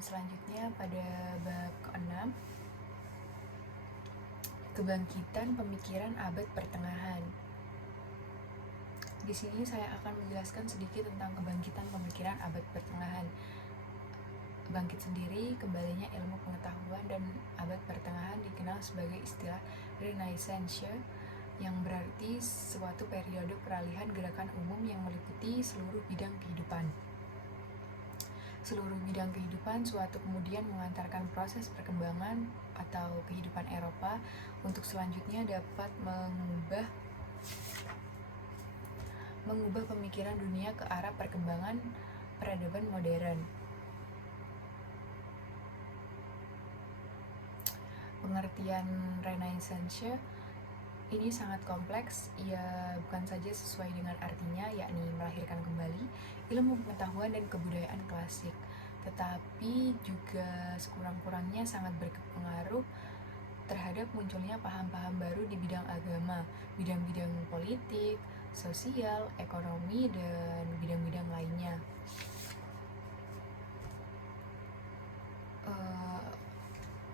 Selanjutnya pada bab ke-6, kebangkitan pemikiran abad pertengahan. Di sini saya akan menjelaskan sedikit tentang kebangkitan pemikiran abad pertengahan. Bangkit sendiri kembalinya ilmu pengetahuan, dan abad pertengahan dikenal sebagai istilah Renaissance, yang berarti suatu periode peralihan gerakan umum yang meliputi seluruh bidang kehidupan. Seluruh bidang kehidupan suatu kemudian mengantarkan proses perkembangan atau kehidupan Eropa untuk selanjutnya dapat mengubah pemikiran dunia ke arah perkembangan peradaban modern. Pengertian Renaissance ini sangat kompleks. Ia bukan saja sesuai dengan artinya, yakni melahirkan kembali ilmu pengetahuan dan kebudayaan klasik, tetapi juga sekurang-kurangnya sangat berpengaruh terhadap munculnya paham-paham baru di bidang agama, bidang-bidang politik, sosial, ekonomi, dan bidang-bidang lainnya.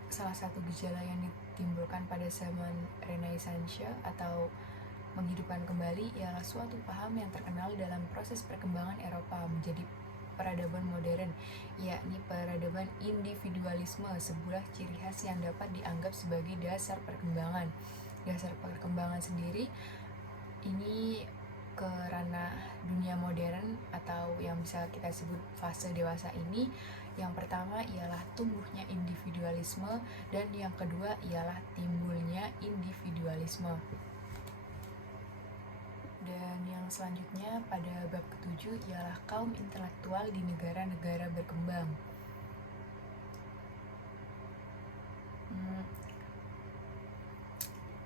Salah satu gejala yang ditimbulkan pada zaman Renaissance atau menghidupkan kembali ialah suatu paham yang terkenal dalam proses perkembangan Eropa menjadi peradaban modern, yakni peradaban individualisme, sebuah ciri khas yang dapat dianggap sebagai dasar perkembangan. Dasar perkembangan sendiri ini ke ranah dunia modern atau yang bisa kita sebut fase dewasa ini. Yang pertama ialah tumbuhnya individualisme, dan yang kedua ialah timbulnya individualisme. Dan yang selanjutnya pada bab ke-7 ialah kaum intelektual di negara-negara berkembang.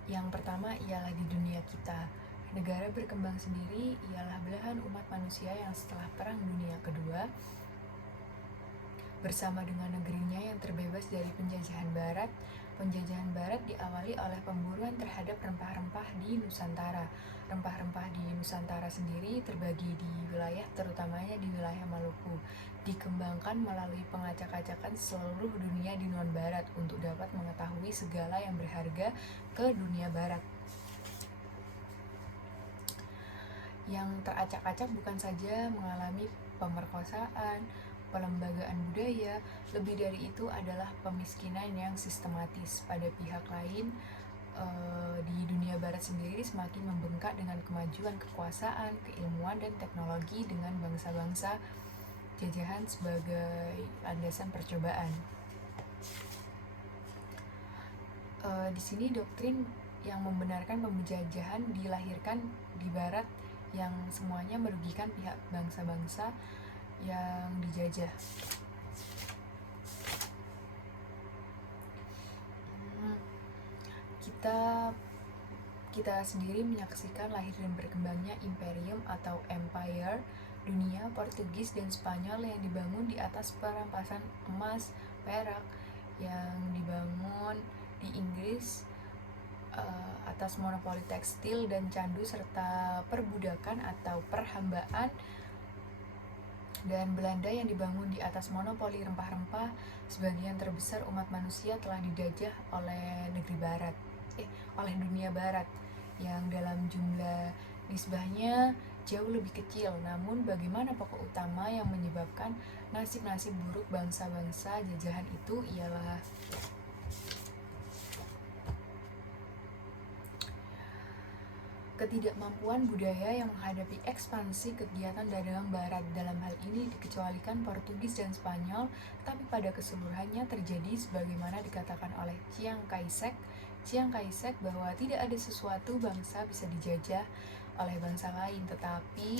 Yang pertama ialah di dunia kita. Negara berkembang sendiri ialah belahan umat manusia yang setelah Perang Dunia Kedua bersama dengan negerinya yang terbebas dari penjajahan Barat. Penjajahan Barat diawali oleh pemburuan terhadap rempah-rempah di Nusantara. Rempah-rempah di Nusantara sendiri terbagi di wilayah, terutamanya di wilayah Maluku. Dikembangkan melalui pengacak-acakan seluruh dunia di non-Barat untuk dapat mengetahui segala yang berharga ke dunia Barat. Yang teracak-acak bukan saja mengalami pemerkosaan, pelembagaan budaya, lebih dari itu adalah pemiskinan yang sistematis. Pada pihak lain, di dunia Barat sendiri semakin membengkak dengan kemajuan kekuasaan, keilmuan, dan teknologi dengan bangsa-bangsa jajahan sebagai landasan percobaan. Di sini doktrin yang membenarkan penjajahan dilahirkan di Barat, yang semuanya merugikan pihak bangsa-bangsa yang dijajah. Kita sendiri menyaksikan lahir dan berkembangnya imperium atau empire dunia Portugis dan Spanyol yang dibangun di atas perampasan emas, perak, yang dibangun di Inggris atas monopoli tekstil dan candu serta perbudakan atau perhambaan, dan Belanda yang dibangun di atas monopoli rempah-rempah. Sebagian terbesar umat manusia telah dijajah oleh oleh dunia Barat, yang dalam jumlah nisbahnya jauh lebih kecil. Namun bagaimana pokok utama yang menyebabkan nasib-nasib buruk bangsa-bangsa jajahan itu ialah ketidakmampuan budaya yang menghadapi ekspansi kegiatan dagang Barat. Dalam hal ini dikecualikan Portugis dan Spanyol, tapi pada keseluruhannya terjadi sebagaimana dikatakan oleh Chiang Kai-shek bahwa tidak ada sesuatu bangsa bisa dijajah oleh bangsa lain, tetapi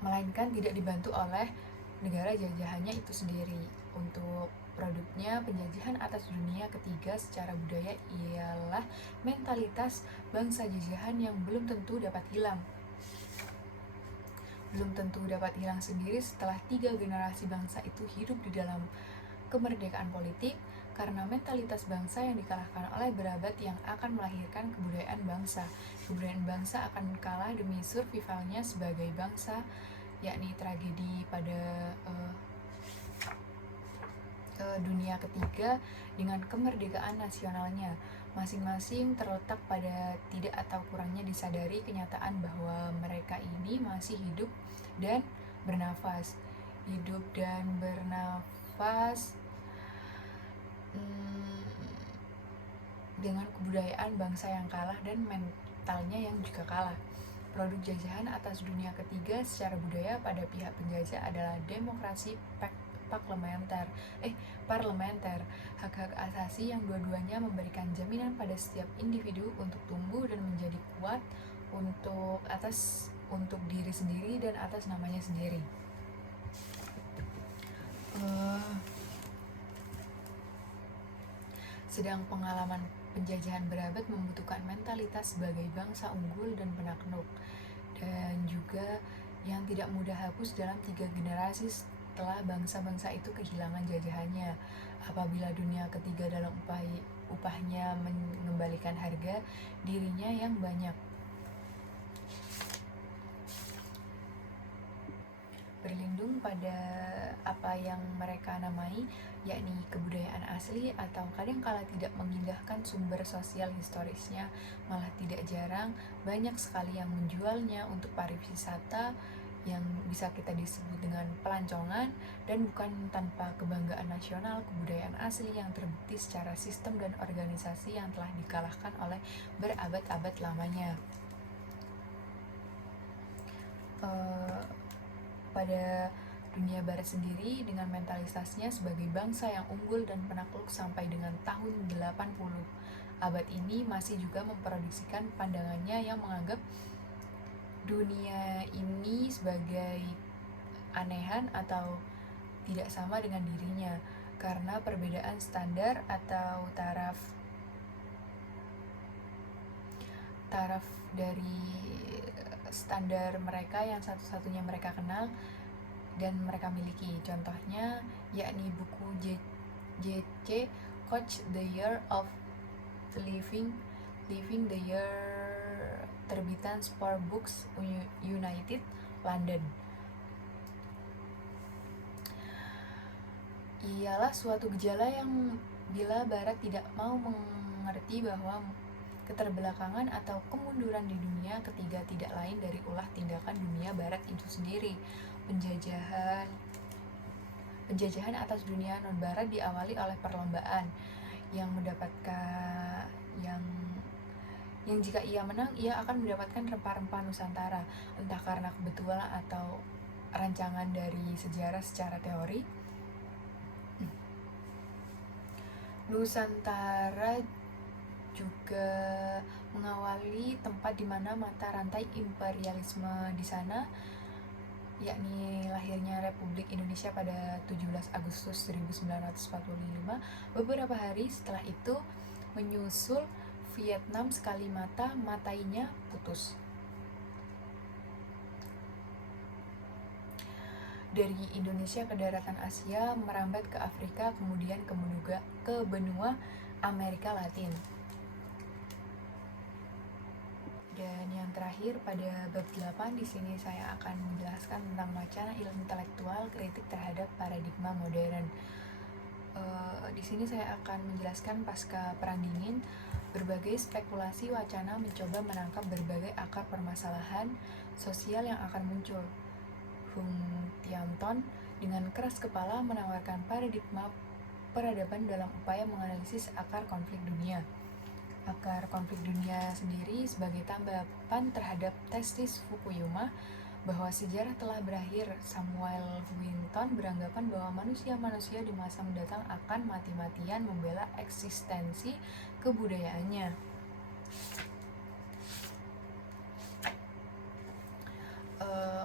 melainkan tidak dibantu oleh negara jajahannya itu sendiri. Untuk produknya, penjajahan atas dunia ketiga secara budaya ialah mentalitas bangsa jajahan yang belum tentu dapat hilang. Belum tentu dapat hilang sendiri setelah 3 generasi bangsa itu hidup di dalam kemerdekaan politik, karena mentalitas bangsa yang dikalahkan oleh berabad yang akan melahirkan kebudayaan bangsa. Kebudayaan bangsa akan kalah demi survivalnya sebagai bangsa yakni tragedi pada dunia ketiga dengan kemerdekaan nasionalnya. Masing-masing terletak pada tidak atau kurangnya disadari kenyataan bahwa mereka ini masih hidup dan bernafas. Hidup dan bernafas dengan kebudayaan bangsa yang kalah dan mentalnya yang juga kalah. Produk jajahan atas dunia ketiga secara budaya pada pihak penjajah adalah demokrasi parlementer, hak-hak asasi yang dua-duanya memberikan jaminan pada setiap individu untuk tumbuh dan menjadi kuat untuk diri sendiri dan atas namanya sendiri. Sedang pengalaman penjajahan berabad membutuhkan mentalitas sebagai bangsa unggul dan penakluk, dan juga yang tidak mudah hapus dalam 3 generasi setelah bangsa-bangsa itu kehilangan jajahannya. Apabila dunia ketiga dalam upahnya mengembalikan harga dirinya yang banyak, berlindung pada apa yang mereka namai, yakni kebudayaan asli, atau kadangkala tidak mengindahkan sumber sosial historisnya, malah tidak jarang banyak sekali yang menjualnya untuk pariwisata yang bisa kita disebut dengan pelancongan, dan bukan tanpa kebanggaan nasional kebudayaan asli yang terbukti secara sistem dan organisasi yang telah dikalahkan oleh berabad-abad lamanya. Pada dunia barat sendiri dengan mentalitasnya sebagai bangsa yang unggul dan penakluk sampai dengan tahun 80 abad ini masih juga memproduksikan pandangannya yang menganggap dunia ini sebagai anehan atau tidak sama dengan dirinya karena perbedaan standar atau taraf dari standar mereka yang satu-satunya mereka kenal dan mereka miliki. Contohnya yakni buku J.C. Koch The Year of Living the Year, terbitan Spar Books, United London. Ialah suatu gejala yang bila Barat tidak mau mengerti bahwa keterbelakangan atau kemunduran di dunia ketiga tidak lain dari ulah tindakan dunia Barat itu sendiri. Penjajahan atas dunia non-Barat diawali oleh perlombaan yang mendapatkan yang jika ia menang, ia akan mendapatkan rempah-rempah Nusantara, entah karena kebetulan atau rancangan dari sejarah secara teori. Nusantara juga mengawali tempat di mana mata rantai imperialisme di sana, yakni lahirnya Republik Indonesia pada 17 Agustus 1945. Beberapa hari setelah itu menyusul Vietnam sekali matainya putus. Dari Indonesia ke daratan Asia, merambat ke Afrika, kemudian ke benua Amerika Latin. Dan yang terakhir pada bab 8 di sini saya akan menjelaskan tentang wacana ilmu intelektual kritik terhadap paradigma modern. Di sini saya akan menjelaskan pasca Perang Dingin, berbagai spekulasi wacana mencoba menangkap berbagai akar permasalahan sosial yang akan muncul. Hung Tianton dengan keras kepala menawarkan paradigma peradaban dalam upaya menganalisis akar konflik dunia. Akar konflik dunia sendiri sebagai tanggapan terhadap tesis Fukuyama bahwa sejarah telah berakhir. Samuel Huntington beranggapan bahwa manusia-manusia di masa mendatang akan mati-matian membela eksistensi kebudayaannya.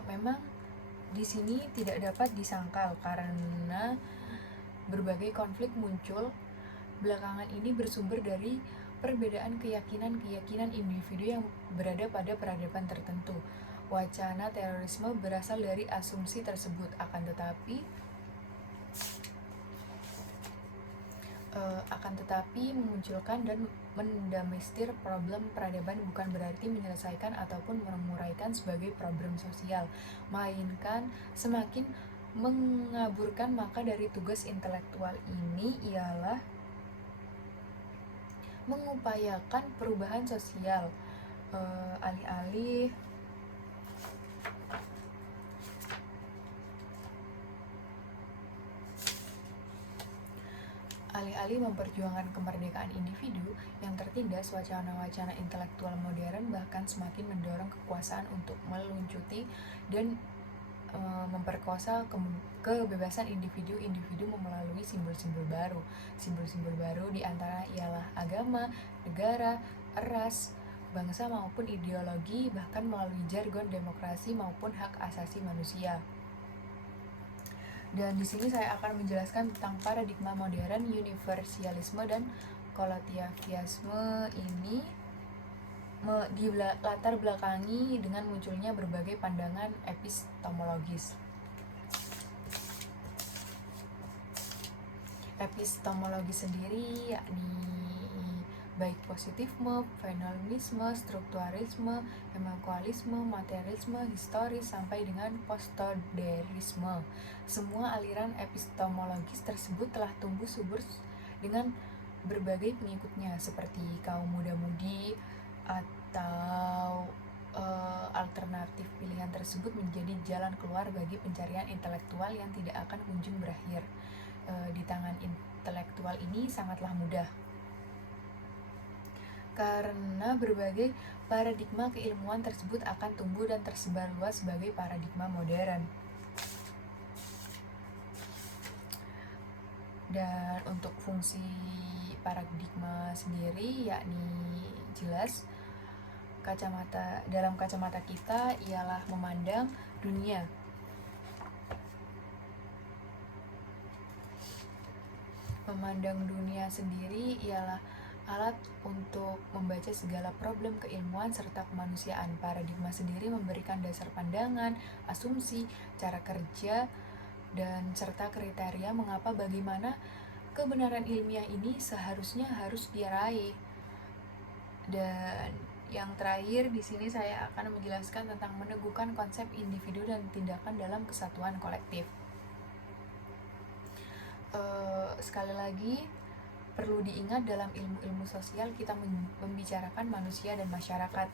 Memang di sini tidak dapat disangkal karena berbagai konflik muncul belakangan ini bersumber dari perbedaan keyakinan individu yang berada pada peradaban tertentu. Wacana terorisme berasal dari asumsi tersebut, akan tetapi Akan tetapi memunculkan dan mendomestir problem peradaban bukan berarti menyelesaikan ataupun menguraikan sebagai problem sosial, melainkan semakin mengaburkan. Maka dari tugas intelektual ini ialah mengupayakan perubahan sosial, alih-alih memperjuangkan kemerdekaan individu yang tertindas, wacana-wacana intelektual modern bahkan semakin mendorong kekuasaan untuk meluncuti dan memperkosa kebebasan individu melalui simbol-simbol baru. Simbol-simbol baru diantara ialah agama, negara, ras, bangsa maupun ideologi, bahkan melalui jargon demokrasi maupun hak asasi manusia. Dan di sini saya akan menjelaskan tentang paradigma modern, universalisme dan kolektivisme ini latar belakangi dengan munculnya berbagai pandangan epistemologis. Epistemologi sendiri yakni baik positifisme, fenomenisme, strukturalisme, emekualisme, materialisme, historis, sampai dengan postmodernisme. Semua aliran epistemologis tersebut telah tumbuh subur dengan berbagai pengikutnya seperti kaum muda-mudi atau alternatif pilihan tersebut menjadi jalan keluar bagi pencarian intelektual yang tidak akan kunjung berakhir. Di tangan intelektual ini sangatlah mudah, karena berbagai paradigma keilmuan tersebut akan tumbuh dan tersebar luas sebagai paradigma modern. Dan untuk fungsi paradigma sendiri yakni jelas dalam kacamata kita ialah memandang dunia. Memandang dunia sendiri ialah alat untuk membaca segala problem keilmuan serta kemanusiaan. Paradigma sendiri memberikan dasar pandangan, asumsi, cara kerja, dan serta kriteria mengapa bagaimana kebenaran ilmiah ini seharusnya harus diraih. Dan yang terakhir di sini saya akan menjelaskan tentang meneguhkan konsep individu dan tindakan dalam kesatuan kolektif. Sekali lagi perlu diingat dalam ilmu-ilmu sosial kita membicarakan manusia dan masyarakat.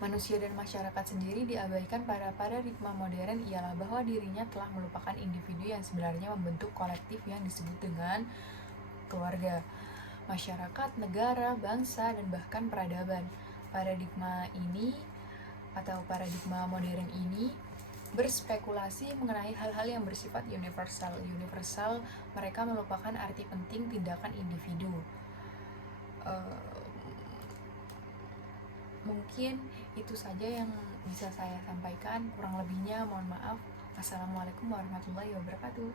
Manusia dan masyarakat sendiri diabaikan pada paradigma modern ialah bahwa dirinya telah melupakan individu yang sebenarnya membentuk kolektif yang disebut dengan keluarga, masyarakat, negara, bangsa, dan bahkan peradaban. Paradigma ini atau paradigma modern ini berspekulasi mengenai hal-hal yang bersifat universal. Mereka melupakan arti penting tindakan individu. Mungkin itu saja yang bisa saya sampaikan. Kurang lebihnya mohon maaf. Assalamualaikum warahmatullahi wabarakatuh.